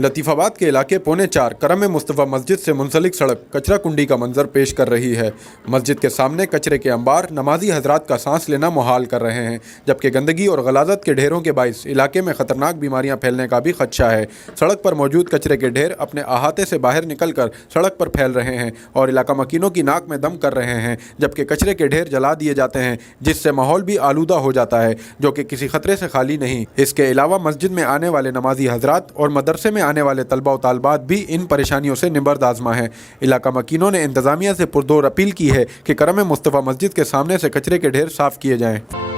लतीफ़ाबाद के इलाके पौने 4 करम मुस्तफ़ा मस्जिद से मुंसलिक सड़क कचरा कुंडी का मंजर पेश कर रही है। मस्जिद के सामने कचरे के अंबार नमाजी हजरात का सांस लेना मुहाल कर रहे हैं, जबकि गंदगी और गलाजत के ढेरों के बाइस इलाके में खतरनाक बीमारियां फैलने का भी खदशा है। सड़क पर मौजूद कचरे के ढेर अपने अहाते से बाहर निकलकर सड़क पर फैल रहे हैं और इलाका मकीनों की नाक में दम कर रहे हैं, जबकि कचरे के ढेर जला दिए जाते हैं, जिससे माहौल भी आलूदा हो जाता है, जो कि किसी खतरे से खाली नहीं। इसके अलावा मस्जिद में आने वाले नमाजी हजरात और मदरसे में आने वाले तलबा और तालबात भी इन परेशानियों से निबर्द आजमा है। इलाका मकीनों ने इंतजामिया से पुरजोर अपील की है कि करम मुस्तफ़ा मस्जिद के सामने से कचरे के ढेर साफ किए जाएं।